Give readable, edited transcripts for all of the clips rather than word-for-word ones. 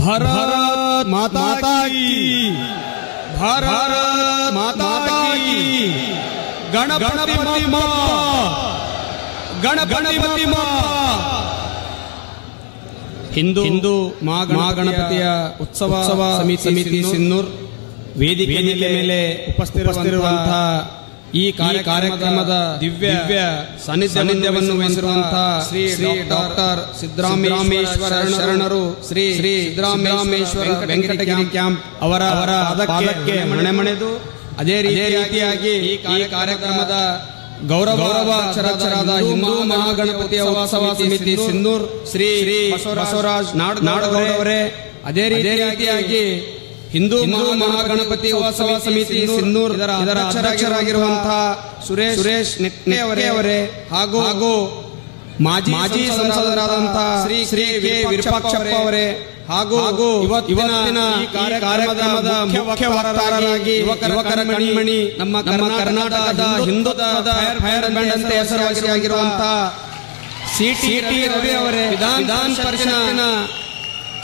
भारत माता की, भारत माता की। गणपति बप्पा, गणपति बप्पा। ಹಿಂದೂ ಮಹಾಗಣಪತಿಯ ಉತ್ಸವ ಸಮಿತಿ ಸಿನ್ನೂರ್ ವೇದಿಕೆ ಮೇಲೆ ಉಪಸ್ಥಿತರಿರುವಂತಹ ಈ ಕಾರ್ಯಕ್ರಮದ ದಿವ್ಯ ಸಾನ್ನಿಧ್ಯವನ್ನು ವಹಿಸಿರುವಂತಹ ಶ್ರೀ ಡಾಕ್ಟರ್ ಸಿದ್ದರಾಮೇಶ್ವರ ಶರಣರು, ಶ್ರೀ ಸಿದ್ದರಾಮೇಶ್ವರ ವೆಂಕಟಗಿರಿ ಕ್ಯಾಂಪ್ ಅವರ ಪಾದಕ್ಕೆ ಮಣೆಮಣೆದು ಅದೇ ರೀತಿಯಾಗಿ ಈ ಕಾರ್ಯಕ್ರಮದ ಗೌರವಾಧ್ಯಕ್ಷರಾದ ಹಿಂದೂ ಮಹಾಗಣಪತಿಯ ಉತ್ಸವ ಸಮಿತಿ ಸಿನ್ನೂರ್ ಶ್ರೀ ಬಸವರಾಜ್ ನಾಡಗೌಡರವರೇ, ಅದೇ ರೀತಿಯಾಗಿ ಹಿಂದೂ ಮಹಾಗಣಪತಿ ಉತ್ಸವ ಸಮಿತಿ ಸಿನ್ನೂರ್ ಇದರ ಅಧ್ಯಕ್ಷರಾಗಿರುವಂತಹ ಸುರೇಶ್ ನೆಟ್ನೆ ಅವರೇ ಹಾಗೂ ಮಾಜಿ ಸಂಸದರಾದಂತಹ ಶ್ರೀ ಕೆ ವಿರೂಪಾಕ್ಷಪ್ಪ ಅವರೇ ಹಾಗೂ ಇವತ್ತಿನ ಈ ಕಾರ್ಯಕ್ರಮದ ಮುಖ್ಯ ವಕ್ತಾರರಾಗಿ ಯುವಕರ ಕಣ್ಮಣಿ ನಮ್ಮ ಕರ್ನಾಟಕದ ಹಿಂದುತ್ವದ ಫೈರ್ ಬ್ಯಾಂಡ್ ಅಂತ ಹೆಸರಾಗಿರುವಂತಹ ಸಿಟಿ ರವಿ ಅವರೇ, ವಿಧಾನ ಪರಿಷತ್ತಿನ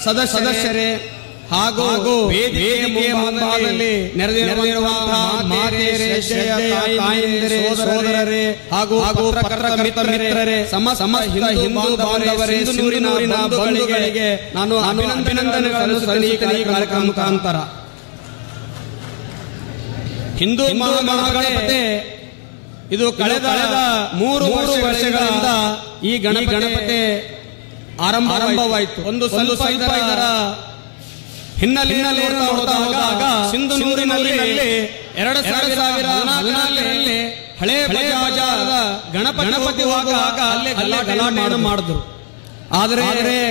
ಸದಸ್ಯರೇ ಹಾಗೂ ವೇದಿಕೆಯ ಮುಂಭಾಗದಲ್ಲಿ ನೆರೆದಿರುವಂತಹ ಮಾತೆಯರೇ, ತಾಯಂದಿರೇ, ಸೋದರರೇ ಹಾಗೂ ಪತ್ರಕರ್ತ ಮಿತ್ರರೇ, ಸಮಸ್ತ ಹಿಂದೂ ಬಾಂಧವರೇ, ಸಿನ್ನೂರಿನ ಬಂಧುಗಳಿಗೆ ನಾನು ಅಭಿನಂದನೆಗಳನ್ನು ಸಲ್ಲಿಸುತ್ತೇನೆ. ಈ ಕಾರ್ಯಕ್ರಮ ಮುಖಾಂತರ ಹಿಂದೂ ಮಹಾಗಣಪತಿ ಇದು ಕಳೆದ 3 ವರ್ಷಗಳಿಂದ ಈ ಗಣಪತಿ ಆರಂಭವಾಯಿತು. ಒಂದು ಸ್ವಲ್ಪ ಇದರ ಹಿನ್ನೆಲೆ ಹೋದಾಗ ಸಿಂಧನೂರಿನಲ್ಲಿ 2014ರಲ್ಲಿ ಹಳೆ ಬಜಾರದ ಗಣಪತಿ ಹೋಗುವಾಗ ಅಲ್ಲೇ ಗಲಾಟೆಯನ್ನು ಮಾಡಿದ್ರು. ಆದರೆ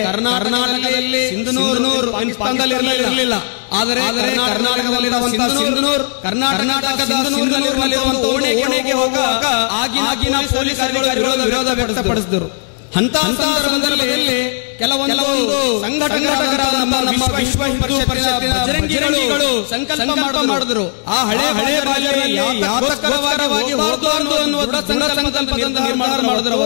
ಕರ್ನಾಟಕದಲ್ಲಿ ಸಿಂಧನೂರು ಪಾಕಿಸ್ತಾನದಲ್ಲಿ ಇರಲಿಲ್ಲ. ಆದರೆ ಕರ್ನಾಟಕದಲ್ಲಿರುವಂತಹ ಸಿಂಧನೂರು, ಕರ್ನಾಟಕದ ಸಿಂಧನೂರಿನಲ್ಲಿರುವಂತಹ ಓಣಿಗೆ ಹೋಗುವಾಗ ಆಗಿನ ಪೊಲೀಸರುಗಳು ವಿರೋಧ ವ್ಯಕ್ತಪಡಿಸಿದರು. ಅಂತ ಸಂದರ್ಭದಲ್ಲಿ ಕೆಲವೊಂದು ಸಂಘಟಕರಾದ ನಮ್ಮ ವಿಶ್ವ ಹಿಂದೂ ಪರಿಷತ್ತಿನ ಬಜರಂಗಿಗಳು ಸಂಕಲ್ಪ ಮಾಡಿದ್ರು. ಆ ಹಳೆ ಬಾಜಾರಲ್ಲಿ ಯಾತಕರವಾಗಿ ಹೋಗಬಾರದು ಅನ್ನುವ ಸಂಕಲ್ಪದಿಂದ ನಿರ್ಮಾಣ ಮಾಡಿದ್ರು.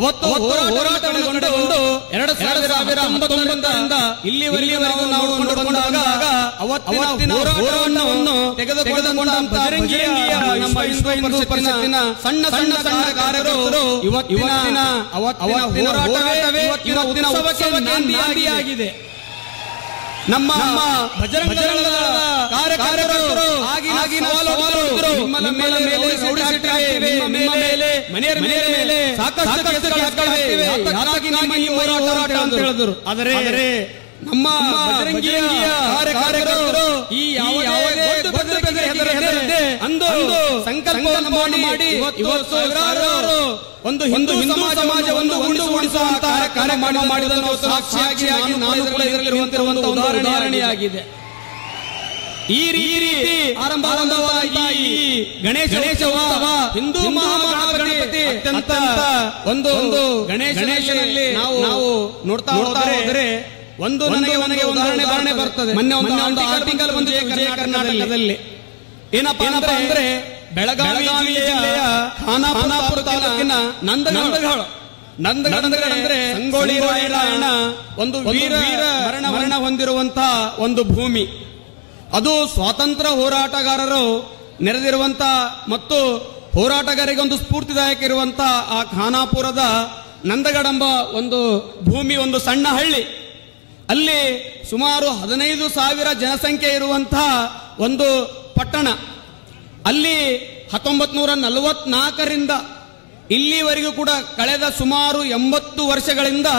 ಅವತ್ತು ಹೋರಾಟಗೊಂಡು 2019ರಿಂದ ಇಲ್ಲಿವರೆಗೂ ನಾವು ಕೊಂಡಾಗ ಅವತ್ತಿನ ಹೋರಾಟವನ್ನು ತೆಗೆದುಕೊಂಡ ಬಜರಂಗಿಯ ನಮ್ಮ ವಿಶ್ವ ಹಿಂದೂ ಪರಿಷತ್ತಿನ ಸಣ್ಣ ಕಾರ್ಯಕರ್ತರು ಇವತ್ತಿನ ಹೋರಾಟವೇ ಇವತ್ತಿನ ಉತ್ಸವಕ್ಕೆ ನಾಂದಿಯಾಗಿದೆ. ನಮ್ಮ ಬಜರಂಗದಳದ ಕಾರ್ಯಕರ್ತರು ಆಗಿನ ಸವಾಲುಗಳು ನಿಮ್ಮ ಮೇಲೆ ಮನೆಯ ಮೇಲೆ ಸಾಕಷ್ಟು ಕೇಸ್ಗಳಾಗಿವೆ. ಯಾಕಾಗಿ ನಿಮ್ಮ ಈ ಹೋರಾಟ ಅಂತ ಹೇಳಿದ್ರು. ಆದರೆ ನಮ್ಮ ಬಜರಂಗಿಯ ಕಾರ್ಯಕರ್ತರು ಈ ಯಾವುದೇ ಹೆದರದೆ ಅಂದು ಸಂಕಲ್ಪವನ್ನು ಮಾಡಿ ಇವತ್ತು ಸಾವಿರಾರು ಒಂದು ಹಿಂದೂ ಸಮಾಜವನ್ನು ಉಳಿಸುವಂತಹ ಕಾರ್ಯಕ್ರಮ ಮಾಡಿದನ್ನು ಸಾಕ್ಷಿಯಾಗಿ ನಾನು ಕೂಡ ಇದರಲ್ಲಿರುವಂತಹ ಒಂದು ಉದಾಹರಣೆಯಾಗಿದೆ. ಈ ರೀತಿ ಆರಂಭವಾದ ಈ ಗಣೇಶ ಉತ್ಸವ ಹಿಂದೂ ಮಹಾಗಣಪತಿ ಅತ್ಯಂತ ಒಂದು ಗಣೇಶನಲ್ಲಿ ನಾವು ನೋಡ್ತಾ ಹೋದರೆ ಒಂದು ನನಗೆ ಉದಾಹರಣೆ ಬರ್ತದೆ. ಮೊನ್ನೆ ಒಂದು ಆರ್ಟಿಕಲ್ ಬಂದಿದೆ ಕರ್ನಾಟಕದಲ್ಲಿ. ಏನಪ್ಪಾ ಅಂದ್ರೆ ಬೆಳಗಾವಿ ಜಿಲ್ಲೆಯ ಖಾನಾಪುರ ತಾಲೂಕಿನ ನಂದಗಡಂದ್ರೆ ಸಂಗೊಳ್ಳಿ ರಾಯಣ್ಣ ಒಂದು ವೀರ ಮರಣ ಹೊಂದಿರುವಂತಹ ಒಂದು ಭೂಮಿ. ಅದು ಸ್ವಾತಂತ್ರ್ಯ ಹೋರಾಟಗಾರರು ನೆರೆದಿರುವಂತಹ ಮತ್ತು ಹೋರಾಟಗಾರರಿಗೆ ಒಂದು ಸ್ಫೂರ್ತಿದಾಯಕ ಇರುವಂತಹ ಆ ಖಾನಾಪುರದ ನಂದಗಡಂಬ ಒಂದು ಭೂಮಿ, ಒಂದು ಸಣ್ಣ ಹಳ್ಳಿ. ಅಲ್ಲಿ ಸುಮಾರು 15,000 ಜನಸಂಖ್ಯೆ ಇರುವಂತಹ ಒಂದು ಪಟ್ಟಣ. ಅಲ್ಲಿ 1944ರಿಂದ ಇಲ್ಲಿವರೆಗೂ ಕೂಡ ಕಳೆದ ಸುಮಾರು 80 ವರ್ಷಗಳಿಂದ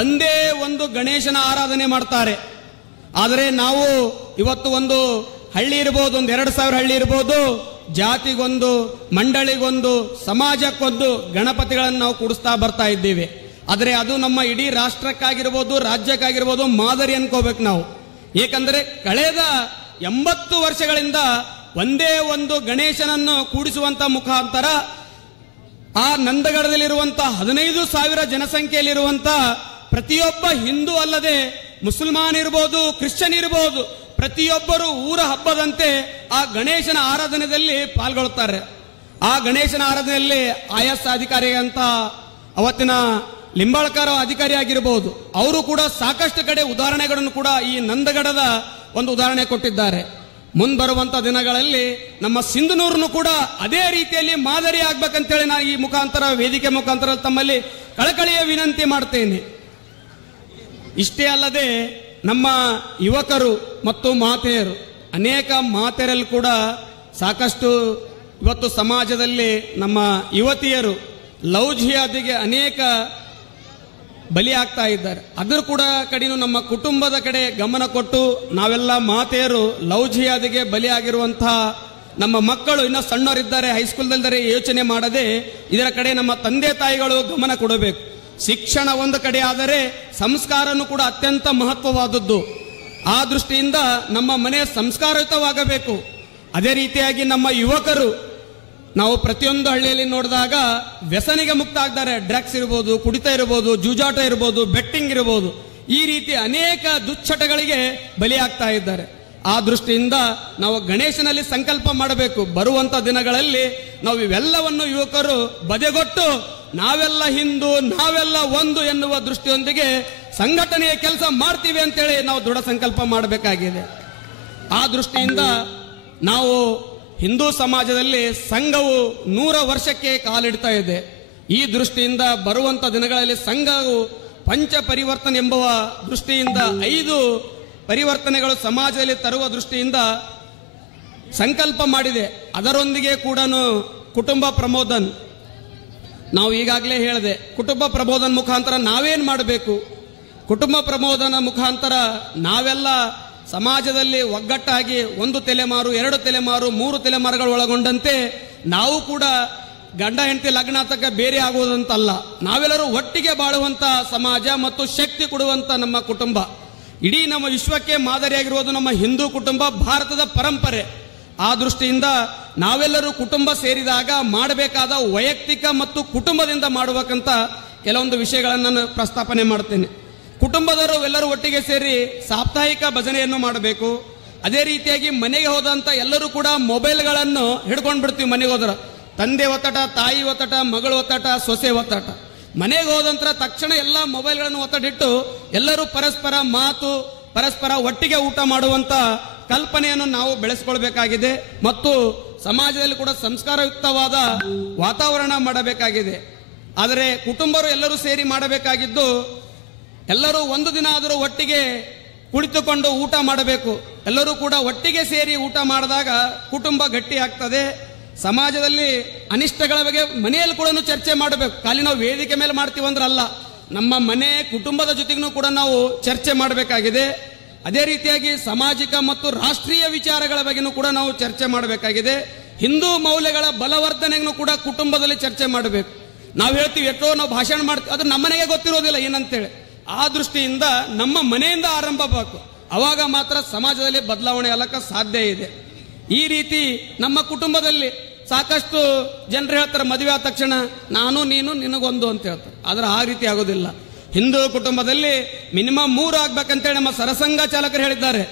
ಒಂದೇ ಒಂದು ಗಣೇಶನ ಆರಾಧನೆ ಮಾಡ್ತಾರೆ. ಆದರೆ ನಾವು ಇವತ್ತು ಒಂದು ಹಳ್ಳಿ ಇರಬಹುದು, ಒಂದು 2,000 ಹಳ್ಳಿ ಇರಬಹುದು, ಜಾತಿಗೊಂದು, ಮಂಡಳಿಗೊಂದು, ಸಮಾಜಕ್ಕೊಂದು ಗಣಪತಿಗಳನ್ನು ನಾವು ಕೂಡಿಸ್ತಾ ಬರ್ತಾ ಇದ್ದೇವೆ. ಆದರೆ ಅದು ನಮ್ಮ ಇಡೀ ರಾಷ್ಟ್ರಕ್ಕಾಗಿರ್ಬೋದು, ರಾಜ್ಯಕ್ಕಾಗಿರ್ಬೋದು ಮಾದರಿ ಅನ್ಕೋಬೇಕು ನಾವು. ಏಕೆಂದರೆ ಕಳೆದ 80 ವರ್ಷಗಳಿಂದ ಒಂದೇ ಒಂದು ಗಣೇಶನನ್ನು ಕೂಡಿಸುವಂತ ಮುಖಾಂತರ ಆ ನಂದಗಡದಲ್ಲಿರುವಂತಹ 15,000 ಜನಸಂಖ್ಯೆಯಲ್ಲಿರುವಂತಹ ಪ್ರತಿಯೊಬ್ಬ ಹಿಂದೂ ಅಲ್ಲದೆ ಮುಸಲ್ಮಾನ್ ಇರಬಹುದು, ಕ್ರಿಶ್ಚಿಯನ್ ಇರಬಹುದು, ಪ್ರತಿಯೊಬ್ಬರು ಊರ ಹಬ್ಬದಂತೆ ಆ ಗಣೇಶನ ಆರಾಧನೆಯಲ್ಲಿ ಪಾಲ್ಗೊಳ್ಳುತ್ತಾರೆ. ಆ ಗಣೇಶನ ಆರಾಧನೆಯಲ್ಲಿ IAS ಅಧಿಕಾರಿ ಅಂತ ಅವತ್ತಿನ ಲಿಂಬಾಳ್ಕರ್ ಅಧಿಕಾರಿ ಆಗಿರಬಹುದು, ಅವರು ಕೂಡ ಸಾಕಷ್ಟು ಕಡೆ ಉದಾಹರಣೆಗಳನ್ನು ಕೂಡ ಈ ನಂದಗಡದ ಒಂದು ಉದಾಹರಣೆ ಕೊಟ್ಟಿದ್ದಾರೆ. ಮುಂಬರುವಂತ ದಿನಗಳಲ್ಲಿ ನಮ್ಮ ಸಿಂಧನೂರನ್ನು ಕೂಡ ಅದೇ ರೀತಿಯಲ್ಲಿ ಮಾದರಿ ಆಗ್ಬೇಕಂತೇಳಿ ನಾನು ಈ ಮುಖಾಂತರ, ವೇದಿಕೆ ಮುಖಾಂತರ ತಮ್ಮಲ್ಲಿ ಕಳಕಳಿಯ ವಿನಂತಿ ಮಾಡ್ತೇನೆ. ಇಷ್ಟೇ ಅಲ್ಲದೆ ನಮ್ಮ ಯುವಕರು ಮತ್ತು ಮಾತೆಯರು, ಅನೇಕ ಮಾತೆಯರಲ್ಲಿ ಕೂಡ ಸಾಕಷ್ಟು ಇವತ್ತು ಸಮಾಜದಲ್ಲಿ ನಮ್ಮ ಯುವತಿಯರು ಲವ್ ಜಿಹಾದಿಗೆ ಅನೇಕ ಬಲಿ ಆಗ್ತಾ ಇದ್ದಾರೆ. ಅದರ ಕೂಡ ಕಡೆನೂ ನಮ್ಮ ಕುಟುಂಬದ ಕಡೆ ಗಮನ ಕೊಟ್ಟು ನಾವೆಲ್ಲ ಮಾತೆಯರು ಲವ್ ಜಿಹಾದಿಗೆ ಬಲಿ ಆಗಿರುವಂತಹ ನಮ್ಮ ಮಕ್ಕಳು ಇನ್ನೂ ಸಣ್ಣವರಿದ್ದಾರೆ, ಹೈಸ್ಕೂಲ್ದಲ್ಲಿದ್ದಾರೆ, ಯೋಚನೆ ಮಾಡದೆ ಇದರ ಕಡೆ ನಮ್ಮ ತಂದೆ ತಾಯಿಗಳು ಗಮನ ಕೊಡಬೇಕು. ಶಿಕ್ಷಣ ಒಂದು ಕಡೆ ಆದರೆ ಸಂಸ್ಕಾರನೂ ಕೂಡ ಅತ್ಯಂತ ಮಹತ್ವವಾದದ್ದು. ಆ ದೃಷ್ಟಿಯಿಂದ ನಮ್ಮ ಮನೆ ಸಂಸ್ಕಾರಯುತವಾಗಬೇಕು. ಅದೇ ರೀತಿಯಾಗಿ ನಮ್ಮ ಯುವಕರು ನಾವು ಪ್ರತಿಯೊಂದು ಹಳ್ಳಿಯಲ್ಲಿ ನೋಡಿದಾಗ ವ್ಯಸನಿಗೆ ಮುಕ್ತ ಆಗ್ತಾರೆ. ಡ್ರಗ್ಸ್ ಇರ್ಬೋದು, ಕುಡಿತ ಇರ್ಬೋದು, ಜೂಜಾಟ ಇರ್ಬೋದು, ಬೆಟ್ಟಿಂಗ್ ಇರ್ಬೋದು, ಈ ರೀತಿ ಅನೇಕ ದುಶ್ಚಟಗಳಿಗೆ ಬಲಿಯಾಗ್ತಾ ಇದ್ದಾರೆ. ಆ ದೃಷ್ಟಿಯಿಂದ ನಾವು ಗಣೇಶನಲ್ಲಿ ಸಂಕಲ್ಪ ಮಾಡಬೇಕು. ಬರುವಂತ ದಿನಗಳಲ್ಲಿ ನಾವು ಇವೆಲ್ಲವನ್ನು ಯುವಕರು ಬದೆಗೊಟ್ಟು ನಾವೆಲ್ಲ ಹಿಂದೂ, ನಾವೆಲ್ಲ ಒಂದು ಎನ್ನುವ ದೃಷ್ಟಿಯೊಂದಿಗೆ ಸಂಘಟನೆಯ ಕೆಲಸ ಮಾಡ್ತೀವಿ ಅಂತೇಳಿ ನಾವು ದೃಢ ಸಂಕಲ್ಪ ಮಾಡಬೇಕಾಗಿದೆ. ಆ ದೃಷ್ಟಿಯಿಂದ ನಾವು ಹಿಂದೂ ಸಮಾಜದಲ್ಲಿ ಸಂಘವು 100 ವರ್ಷಕ್ಕೆ ಕಾಲಿಡ್ತಾ ಇದೆ. ಈ ದೃಷ್ಟಿಯಿಂದ ಬರುವಂತ ದಿನಗಳಲ್ಲಿ ಸಂಘವು ಪಂಚ ಪರಿವರ್ತನೆ ಎಂಬುವ ದೃಷ್ಟಿಯಿಂದ 5 ಪರಿವರ್ತನೆಗಳು ಸಮಾಜದಲ್ಲಿ ತರುವ ದೃಷ್ಟಿಯಿಂದ ಸಂಕಲ್ಪ ಮಾಡಿದೆ. ಅದರೊಂದಿಗೆ ಕೂಡ ಕುಟುಂಬ ಪ್ರಬೋಧನ್, ನಾವು ಈಗಾಗಲೇ ಹೇಳಿದೆ, ಕುಟುಂಬ ಪ್ರಬೋಧನ ಮುಖಾಂತರ ನಾವೇನ್ ಮಾಡಬೇಕು? ಕುಟುಂಬ ಪ್ರಬೋಧನ ಮುಖಾಂತರ ನಾವೆಲ್ಲ ಸಮಾಜದಲ್ಲಿ ಒಗ್ಗಟ್ಟಾಗಿ 1 ತಲೆಮಾರು, 2 ತಲೆಮಾರು, 3 ತಲೆಮಾರುಗಳು ಒಳಗೊಂಡಂತೆ ನಾವು ಕೂಡ ಗಂಡ ಹೆಂಡತಿ ಲಗ್ನ ತಕ್ಕ ಬೇರೆ ಆಗುವುದಂತಲ್ಲ, ನಾವೆಲ್ಲರೂ ಒಟ್ಟಿಗೆ ಬಾಳುವಂತ ಸಮಾಜ ಮತ್ತು ಶಕ್ತಿ ಕೊಡುವಂತ ನಮ್ಮ ಕುಟುಂಬ. ಇಡೀ ನಮ್ಮ ವಿಶ್ವಕ್ಕೆ ಮಾದರಿಯಾಗಿರುವುದು ನಮ್ಮ ಹಿಂದೂ ಕುಟುಂಬ, ಭಾರತದ ಪರಂಪರೆ. ಆ ದೃಷ್ಟಿಯಿಂದ ನಾವೆಲ್ಲರೂ ಕುಟುಂಬ ಸೇರಿದಾಗ ಮಾಡಬೇಕಾದ ವೈಯಕ್ತಿಕ ಮತ್ತು ಕುಟುಂಬದಿಂದ ಮಾಡಬೇಕಂತ ಕೆಲವೊಂದು ವಿಷಯಗಳನ್ನು ನಾನು ಪ್ರಸ್ತಾಪನೆ ಮಾಡ್ತೇನೆ. ಕುಟುಂಬದವರು ಎಲ್ಲರೂ ಒಟ್ಟಿಗೆ ಸೇರಿ ಸಾಪ್ತಾಹಿಕ ಭಜನೆಯನ್ನು ಮಾಡಬೇಕು. ಅದೇ ರೀತಿಯಾಗಿ ಮನೆಗೆ ಹೋದಂತ ಎಲ್ಲರೂ ಕೂಡ ಮೊಬೈಲ್ಗಳನ್ನು ಹಿಡ್ಕೊಂಡು ಬಿಡ್ತೀವಿ. ಮನೆಗೆ ಹೋದ್ರ ತಂದೆ ಒತ್ತಟ, ತಾಯಿ ಒತ್ತಟ, ಮಗಳು ಒತ್ತಟ, ಸೊಸೆ ಒತ್ತಟ. ಮನೆಗೆ ಹೋದಂತರ ತಕ್ಷಣ ಎಲ್ಲ ಮೊಬೈಲ್ಗಳನ್ನು ಒತ್ತಡಿಟ್ಟು ಎಲ್ಲರೂ ಪರಸ್ಪರ ಮಾತು, ಪರಸ್ಪರ ಒಟ್ಟಿಗೆ ಊಟ ಮಾಡುವಂತ ಕಲ್ಪನೆಯನ್ನು ನಾವು ಬೆಳೆಸಿಕೊಳ್ಬೇಕಾಗಿದೆ. ಮತ್ತು ಸಮಾಜದಲ್ಲಿ ಕೂಡ ಸಂಸ್ಕಾರಯುಕ್ತವಾದ ವಾತಾವರಣ ಮಾಡಬೇಕಾಗಿದೆ. ಆದರೆ ಕುಟುಂಬರು ಎಲ್ಲರೂ ಸೇರಿ ಮಾಡಬೇಕಾಗಿದ್ದು, ಎಲ್ಲರೂ ಒಂದು ದಿನ ಆದರೂ ಒಟ್ಟಿಗೆ ಕುಳಿತುಕೊಂಡು ಊಟ ಮಾಡಬೇಕು. ಎಲ್ಲರೂ ಕೂಡ ಒಟ್ಟಿಗೆ ಸೇರಿ ಊಟ ಮಾಡಿದಾಗ ಕುಟುಂಬ ಗಟ್ಟಿ ಆಗ್ತದೆ. ಸಮಾಜದಲ್ಲಿ ಅನಿಷ್ಟಗಳ ಬಗ್ಗೆ ಮನೆಯಲ್ಲಿ ಕೂಡ ಚರ್ಚೆ ಮಾಡಬೇಕು. ಖಾಲಿ ನಾವು ವೇದಿಕೆ ಮೇಲೆ ಮಾಡ್ತೀವಂದ್ರಲ್ಲ, ನಮ್ಮ ಮನೆ ಕುಟುಂಬದ ಜೊತೆಗೂ ಕೂಡ ನಾವು ಚರ್ಚೆ ಮಾಡಬೇಕಾಗಿದೆ. ಅದೇ ರೀತಿಯಾಗಿ ಸಾಮಾಜಿಕ ಮತ್ತು ರಾಷ್ಟ್ರೀಯ ವಿಚಾರಗಳ ಬಗ್ಗೆನೂ ಕೂಡ ನಾವು ಚರ್ಚೆ ಮಾಡಬೇಕಾಗಿದೆ. ಹಿಂದೂ ಮೌಲ್ಯಗಳ ಬಲವರ್ಧನೆಗೂ ಕೂಡ ಕುಟುಂಬದಲ್ಲಿ ಚರ್ಚೆ ಮಾಡಬೇಕು. ನಾವು ಹೇಳ್ತೀವಿ ಎಷ್ಟೋ ನಾವು ಭಾಷಣ ಮಾಡ್ತೀವಿ, ಅದು ನಮ್ಮನೆಗೆ ಗೊತ್ತಿರೋದಿಲ್ಲ ಏನಂತೇಳಿ. ಆ ದೃಷ್ಟಿಯಿಂದ ನಮ್ಮ ಮನೆಯಿಂದ ಆರಂಭ ಬೇಕು, ಅವಾಗ ಮಾತ್ರ ಸಮಾಜದಲ್ಲಿ ಬದಲಾವಣೆ ಆಗಲಿಕ್ಕೆ ಸಾಧ್ಯ ಇದೆ. ಈ ರೀತಿ ನಮ್ಮ ಕುಟುಂಬದಲ್ಲಿ ಸಾಕಷ್ಟು ಜನರು ಹೇಳ್ತಾರೆ, ಮದುವೆ ಆದ ತಕ್ಷಣ ನಾನು ನೀನು ನಿನಗೊಂದು ಅಂತ ಹೇಳ್ತಾರೆ. ಆದ್ರೆ ಆ ರೀತಿ ಆಗೋದಿಲ್ಲ. ಹಿಂದೂ ಕುಟುಂಬದಲ್ಲಿ ಮಿನಿಮಮ್ 3 ಆಗ್ಬೇಕಂತೇಳಿ ನಮ್ಮ ಸರಸಂಘ ಚಾಲಕರು ಹೇಳಿದ್ದಾರೆ.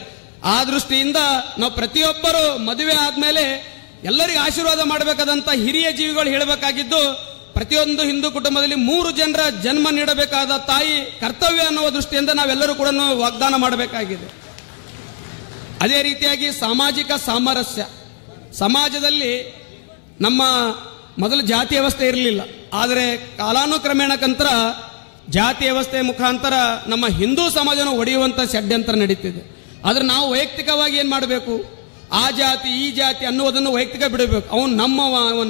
ಆ ದೃಷ್ಟಿಯಿಂದ ನಾವು ಪ್ರತಿಯೊಬ್ಬರು ಮದುವೆ ಆದ್ಮೇಲೆ ಎಲ್ಲರಿಗೂ ಆಶೀರ್ವಾದ ಮಾಡಬೇಕಾದಂತ ಹಿರಿಯ ಜೀವಿಗಳು ಹೇಳಬೇಕಾಗಿದ್ದು, ಪ್ರತಿಯೊಂದು ಹಿಂದೂ ಕುಟುಂಬದಲ್ಲಿ 3 ಜನರ ಜನ್ಮ ನೀಡಬೇಕಾದ ತಾಯಿ ಕರ್ತವ್ಯ ಅನ್ನುವ ದೃಷ್ಟಿಯಿಂದ ನಾವೆಲ್ಲರೂ ಕೂಡ ವಾಗ್ದಾನ ಮಾಡಬೇಕಾಗಿದೆ. ಅದೇ ರೀತಿಯಾಗಿ ಸಾಮಾಜಿಕ ಸಾಮರಸ್ಯ. ಸಮಾಜದಲ್ಲಿ ನಮ್ಮ ಮೊದಲು ಜಾತಿ ವ್ಯವಸ್ಥೆ ಇರಲಿಲ್ಲ, ಆದರೆ ಕಾಲಾನುಕ್ರಮೇಣಕ್ಕಂತರ ಜಾತಿ ವ್ಯವಸ್ಥೆ ಮುಖಾಂತರ ನಮ್ಮ ಹಿಂದೂ ಸಮಾಜವನ್ನು ಒಡೆಯುವಂತ ಷಡ್ಯಂತ್ರ ನಡೀತಿದೆ. ಆದ್ರೆ ನಾವು ವೈಯಕ್ತಿಕವಾಗಿ ಏನ್ ಮಾಡಬೇಕು? ಆ ಜಾತಿ ಈ ಜಾತಿ ಅನ್ನುವುದನ್ನು ವೈಯಕ್ತಿಕ ಬಿಡಬೇಕು. ಅವನು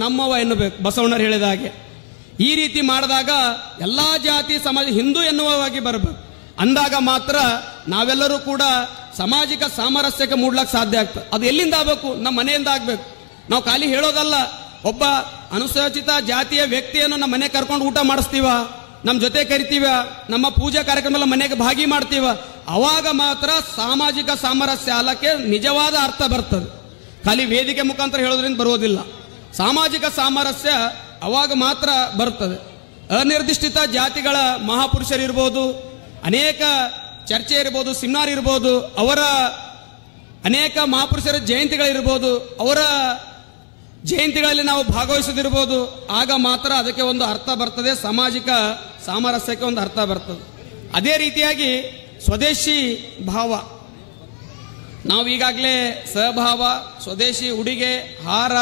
ನಮ್ಮವ ಎನ್ನಬೇಕು, ಬಸವಣ್ಣರು ಹೇಳಿದ ಹಾಗೆ. ಈ ರೀತಿ ಮಾಡಿದಾಗ ಎಲ್ಲಾ ಜಾತಿ ಸಮಾಜ ಹಿಂದೂ ಎನ್ನುವವಾಗಿ ಬರಬೇಕು. ಅಂದಾಗ ಮಾತ್ರ ನಾವೆಲ್ಲರೂ ಕೂಡ ಸಾಮಾಜಿಕ ಸಾಮರಸ್ಯಕ್ಕೆ ಮೂಡ್ಲಕ್ಕೆ ಸಾಧ್ಯ ಆಗ್ತದೆ. ಅದು ಎಲ್ಲಿಂದ ಆಗಬೇಕು? ನಮ್ಮ ಮನೆಯಿಂದ ಆಗ್ಬೇಕು. ನಾವು ಖಾಲಿ ಹೇಳೋದಲ್ಲ, ಒಬ್ಬ ಅನುಸೂಚಿತ ಜಾತಿಯ ವ್ಯಕ್ತಿಯನ್ನು ನಮ್ಮ ಮನೆ ಕರ್ಕೊಂಡು ಊಟ ಮಾಡಿಸ್ತೀವ, ನಮ್ಮ ಜೊತೆ ಕರಿತೀವ, ನಮ್ಮ ಪೂಜಾ ಕಾರ್ಯಕ್ರಮ ಮನೆಗೆ ಭಾಗಿ ಮಾಡ್ತೀವ, ಅವಾಗ ಮಾತ್ರ ಸಾಮಾಜಿಕ ಸಾಮರಸ್ಯ ಅಲ್ಲಕ್ಕೆ ನಿಜವಾದ ಅರ್ಥ ಬರ್ತದೆ. ಖಾಲಿ ವೇದಿಕೆ ಮುಖಾಂತರ ಹೇಳೋದ್ರಿಂದ ಬರೋದಿಲ್ಲ. ಸಾಮಾಜಿಕ ಸಾಮರಸ್ಯ ಅವಾಗ ಮಾತ್ರ ಬರ್ತದೆ. ಅನಿರ್ದಿಷ್ಟ ಜಾತಿಗಳ ಮಹಾಪುರುಷರಿರ್ಬೋದು, ಅನೇಕ ಚರ್ಚೆ ಇರ್ಬೋದು, ಸಿಮ್ನಾರ್ ಇರ್ಬೋದು, ಅವರ ಅನೇಕ ಮಹಾಪುರುಷರ ಜಯಂತಿಗಳಿರ್ಬೋದು, ಅವರ ಜಯಂತಿಗಳಲ್ಲಿ ನಾವು ಭಾಗವಹಿಸದಿರ್ಬೋದು, ಆಗ ಮಾತ್ರ ಅದಕ್ಕೆ ಒಂದು ಅರ್ಥ ಬರ್ತದೆ, ಸಾಮಾಜಿಕ ಸಾಮರಸ್ಯಕ್ಕೆ ಒಂದು ಅರ್ಥ ಬರ್ತದೆ. ಅದೇ ರೀತಿಯಾಗಿ ಸ್ವದೇಶಿ ಭಾವ, ನಾವು ಈಗಾಗಲೇ ಸಹಭಾವ, ಸ್ವದೇಶಿ ಉಡುಗೆ, ಹಾರ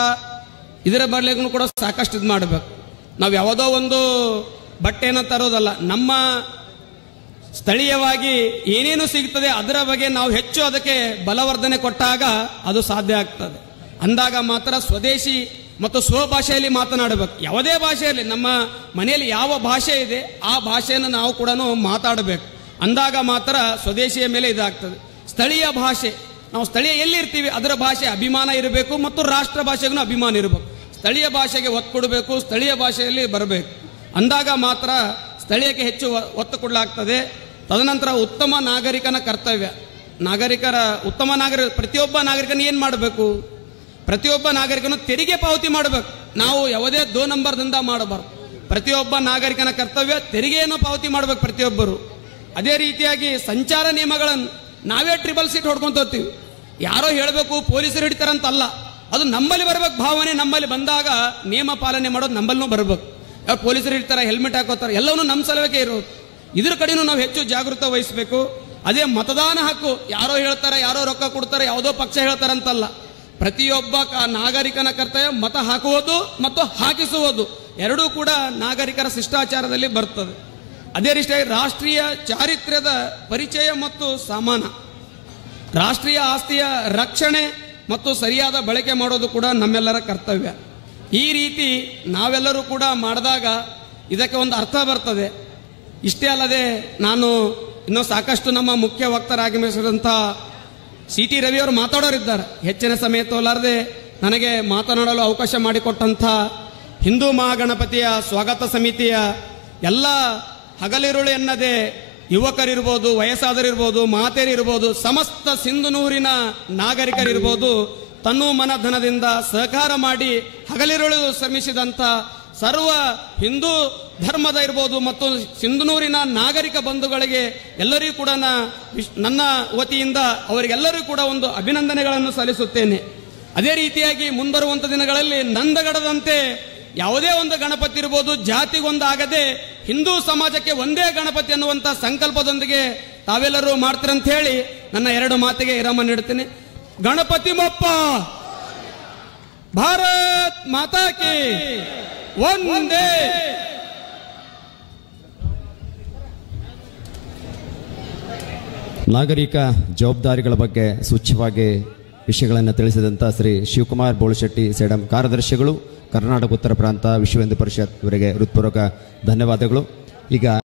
ಇದರ ಬರ್ಲಿಗೂ ಕೂಡ ಸಾಕಷ್ಟು ಇದು ಮಾಡಬೇಕು. ನಾವು ಯಾವುದೋ ಒಂದು ಬಟ್ಟೆನ ತರೋದಲ್ಲ, ನಮ್ಮ ಸ್ಥಳೀಯವಾಗಿ ಏನೇನು ಸಿಗ್ತದೆ ಅದರ ಬಗ್ಗೆ ನಾವು ಹೆಚ್ಚು ಅದಕ್ಕೆ ಬಲವರ್ಧನೆ ಕೊಟ್ಟಾಗ ಅದು ಸಾಧ್ಯ ಆಗ್ತದೆ. ಅಂದಾಗ ಮಾತ್ರ ಸ್ವದೇಶಿ ಮತ್ತು ಸ್ವಭಾಷೆಯಲ್ಲಿ ಮಾತನಾಡಬೇಕು. ಯಾವುದೇ ಭಾಷೆಯಲ್ಲಿ ನಮ್ಮ ಮನೆಯಲ್ಲಿ ಯಾವ ಭಾಷೆ ಇದೆ ಆ ಭಾಷೆಯನ್ನು ನಾವು ಕೂಡ ಮಾತಾಡಬೇಕು. ಅಂದಾಗ ಮಾತ್ರ ಸ್ವದೇಶಿಯ ಮೇಲೆ ಇದಾಗ್ತದೆ. ಸ್ಥಳೀಯ ಭಾಷೆ, ನಾವು ಸ್ಥಳೀಯ ಎಲ್ಲಿರ್ತೀವಿ ಅದರ ಭಾಷೆ ಅಭಿಮಾನ ಇರಬೇಕು ಮತ್ತು ರಾಷ್ಟ್ರ ಭಾಷೆಗೂ ಅಭಿಮಾನ ಇರಬೇಕು. ಸ್ಥಳೀಯ ಭಾಷೆಗೆ ಒತ್ತು ಕೊಡಬೇಕು, ಸ್ಥಳೀಯ ಭಾಷೆಯಲ್ಲಿ ಬರಬೇಕು. ಅಂದಾಗ ಮಾತ್ರ ಸ್ಥಳೀಯಕ್ಕೆ ಹೆಚ್ಚು ಒತ್ತು ಕೊಡಲಾಗ್ತದೆ. ತದನಂತರ ಉತ್ತಮ ನಾಗರಿಕನ ಕರ್ತವ್ಯ, ಉತ್ತಮ ಪ್ರತಿಯೊಬ್ಬ ನಾಗರಿಕನ ಏನು ಮಾಡಬೇಕು? ಪ್ರತಿಯೊಬ್ಬ ನಾಗರಿಕನು ತೆರಿಗೆ ಪಾವತಿ ಮಾಡಬೇಕು. ನಾವು ಯಾವುದೇ 2 ನಂಬರ್ದಿಂದ ಮಾಡಬಾರ್ದು. ಪ್ರತಿಯೊಬ್ಬ ನಾಗರಿಕನ ಕರ್ತವ್ಯ ತೆರಿಗೆಯನ್ನು ಪಾವತಿ ಮಾಡಬೇಕು ಪ್ರತಿಯೊಬ್ಬರು. ಅದೇ ರೀತಿಯಾಗಿ ಸಂಚಾರ ನಿಯಮಗಳನ್ನು ನಾವೇ ಟ್ರಿಬಲ್ ಸೀಟ್ ಹೊಡ್ಕೊಂತ ಹೋಗ್ತೀವಿ. ಯಾರೋ ಹೇಳಬೇಕು ಪೊಲೀಸರು ಹಿಡಿತಾರಂತಲ್ಲ, ಅದು ನಮ್ಮಲ್ಲಿ ಬರಬೇಕು. ಭಾವನೆ ನಮ್ಮಲ್ಲಿ ಬಂದಾಗ ನಿಯಮ ಪಾಲನೆ ಮಾಡೋದು ನಮ್ಮಲ್ಲೂ ಬರಬೇಕು. ಯಾರು ಪೊಲೀಸರು ಹಿಡಿತಾರೆ, ಹೆಲ್ಮೆಟ್ ಹಾಕೋತಾರೆ, ಎಲ್ಲವನ್ನೂ ನಮ್ಮ ಸಲುವಾಗಿ ಇರೋದು. ಇದ್ರ ಕಡೆನೂ ನಾವು ಹೆಚ್ಚು ಜಾಗೃತ ವಹಿಸಬೇಕು. ಅದೇ ಮತದಾನ ಹಕ್ಕು, ಯಾರೋ ಹೇಳ್ತಾರೆ, ಯಾರೋ ರೊಕ್ಕ ಕೊಡ್ತಾರೆ, ಯಾವುದೋ ಪಕ್ಷ ಹೇಳ್ತಾರಂತಲ್ಲ. ಪ್ರತಿಯೊಬ್ಬ ನಾಗರಿಕನ ಕರ್ತವ್ಯ ಮತ ಹಾಕುವುದು ಮತ್ತು ಹಾಕಿಸುವುದು ಎರಡೂ ಕೂಡ ನಾಗರಿಕರ ಶಿಷ್ಟಾಚಾರದಲ್ಲಿ ಬರ್ತದೆ. ಅದೇ ರೀತಿಯಾಗಿ ರಾಷ್ಟ್ರೀಯ ಚಾರಿತ್ರ್ಯದ ಪರಿಚಯ ಮತ್ತು ಸಮಾನ, ರಾಷ್ಟ್ರೀಯ ಆಸ್ತಿಯ ರಕ್ಷಣೆ ಮತ್ತು ಸರಿಯಾದ ಬಳಕೆ ಮಾಡೋದು ಕೂಡ ನಮ್ಮೆಲ್ಲರ ಕರ್ತವ್ಯ. ಈ ರೀತಿ ನಾವೆಲ್ಲರೂ ಕೂಡ ಮಾಡಿದಾಗ ಇದಕ್ಕೆ ಒಂದು ಅರ್ಥ ಬರ್ತದೆ. ಇಷ್ಟೇ ಅಲ್ಲದೆ ನಾನು ಇನ್ನೂ ಸಾಕಷ್ಟು ನಮ್ಮ ಮುಖ್ಯ ವಕ್ತರಾಗಮಿಸಿದಂಥ ಸಿ.ಟಿ. ರವಿಯವರು ಮಾತಾಡೋರಿದ್ದಾರೆ. ಹೆಚ್ಚಿನ ಸಮಯ ತೋಲಾರದೆ ನನಗೆ ಮಾತನಾಡಲು ಅವಕಾಶ ಮಾಡಿಕೊಟ್ಟಂಥ ಹಿಂದೂ ಮಹಾಗಣಪತಿಯ ಸ್ವಾಗತ ಸಮಿತಿಯ ಎಲ್ಲ ಹಗಲಿರುಳು ಎನ್ನದೆ ಯುವಕರಿರ್ಬೋದು, ವಯಸ್ಸಾದರಿರ್ಬೋದು, ಮಾತೆಯರಿರ್ಬೋದು, ಸಮಸ್ತ ಸಿಂಧನೂರಿನ ನಾಗರಿಕರಿರ್ಬೋದು, ತನ್ನು ಮನ ಧನದಿಂದ ಸಹಕಾರ ಮಾಡಿ ಹಗಲಿರುಳು ಶ್ರಮಿಸಿದಂಥ ಸರ್ವ ಹಿಂದೂ ಧರ್ಮದ ಇರ್ಬೋದು ಮತ್ತು ಸಿಂಧನೂರಿನ ನಾಗರಿಕ ಬಂಧುಗಳಿಗೆ ಎಲ್ಲರಿಗೂ ಕೂಡ ನನ್ನ ವತಿಯಿಂದ ಅವರಿಗೆಲ್ಲರಿಗೂ ಕೂಡ ಒಂದು ಅಭಿನಂದನೆಗಳನ್ನು ಸಲ್ಲಿಸುತ್ತೇನೆ. ಅದೇ ರೀತಿಯಾಗಿ ಮುಂಬರುವಂಥ ದಿನಗಳಲ್ಲಿ ನಂದಗಡದಂತೆ ಯಾವುದೇ ಒಂದು ಗಣಪತಿ ಇರ್ಬೋದು, ಜಾತಿಗೊಂದಾಗದೆ ಹಿಂದೂ ಸಮಾಜಕ್ಕೆ ಒಂದೇ ಗಣಪತಿ ಅನ್ನುವಂಥ ಸಂಕಲ್ಪದೊಂದಿಗೆ ತಾವೆಲ್ಲರೂ ಮಾಡ್ತೀರಂತ ಹೇಳಿ ನನ್ನ 2 ಮಾತಿಗೆ ವಿರಾಮ ನೀಡುತ್ತೇನೆ. ಗಣಪತಿ ಬಪ್ಪ, ಭಾರತ್ ಮಾತಾ ಕಿ ಒಂದೇ. ನಾಗರಿಕ ಜವಾಬ್ದಾರಿಗಳ ಬಗ್ಗೆ ಸೂಚ್ಯವಾಗಿ ವಿಷಯಗಳನ್ನು ತಿಳಿಸಿದಂಥ ಶ್ರೀ ಶಿವಕುಮಾರ್ ಬೋಳಶೆಟ್ಟಿ ಸೇಡಂ ಕಾರ್ಯದರ್ಶಿಗಳು, ಕರ್ನಾಟಕ ಉತ್ತರ ಪ್ರಾಂತ ವಿಶ್ವ ಹಿಂದೂ ಪರಿಷತ್ ಇವರಿಗೆ ಹೃತ್ಪೂರ್ವಕ ಧನ್ಯವಾದಗಳು. ಈಗ